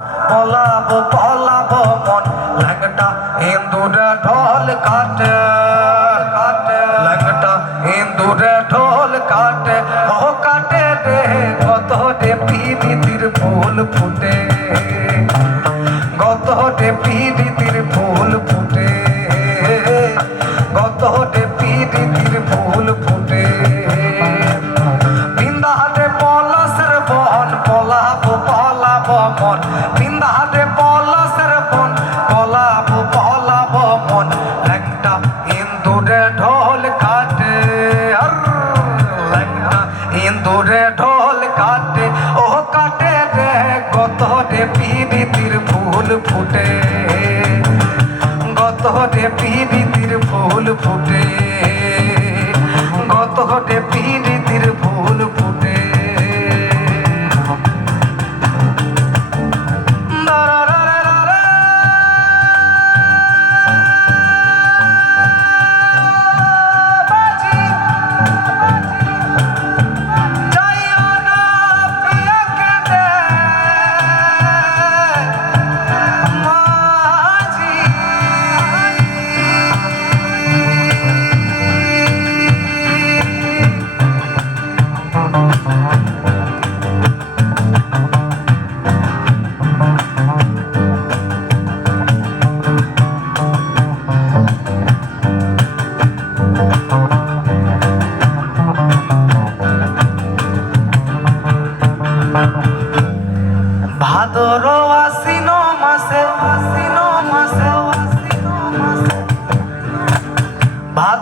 পলাবো পলাবো মন। ল্যাংটা ইন্দুরে ঢোল কাটে। কাটে। ল্যাংটা ইন্দুরে ঢোল কাটে। ও কাটে রে, কত রে পিবিতির ফুল ফুটে। কত রে পিবিতির ফুল ইন্দুরে ঢোল কাটে ও কাটে রে কত রে পিবিতির ফুল ফুটে। গত রে পিবিতির ফুল ফুটে গত রে পিবিতির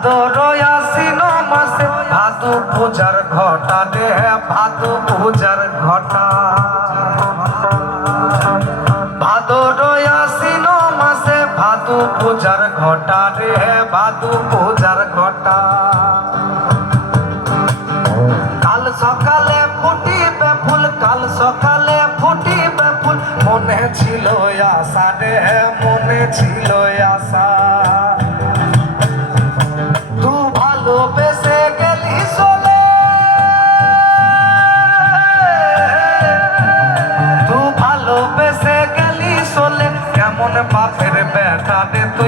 ভাদর আশ্বিন মাসে ভাদু পূজার ঘটা রে ভাদু পূজার ঘটা। ভাদর আশ্বিন মাসে ভাদু পূজার ঘটা রে ভাদু পূজার ঘটা। কাল সকালে ফুটিবে ফুল, কাল সকালে ফুটিবে ফুল। মনে ছিল আশা রে, মনে ছিল আশা।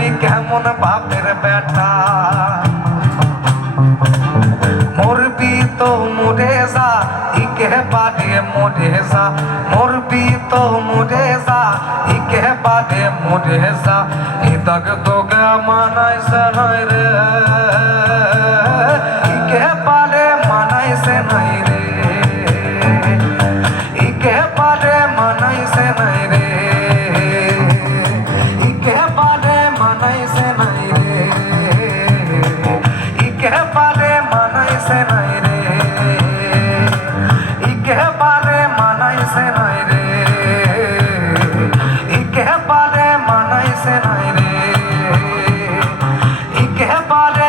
তুই কেমন বাপের বেটা? মরবি তো মুরে যা ইকে বাদে মুরে যা। মরবি তো মুরে যা ইকে বাদে মুরে যা। ইতক তোকে মানাই সনাই রে। ইকে বাদে মানাই সে নাই পারে মানাইছে নাই রে ইকে পারে নাই রে ইকে পারে মানাইছে নাই রে ইকে পারে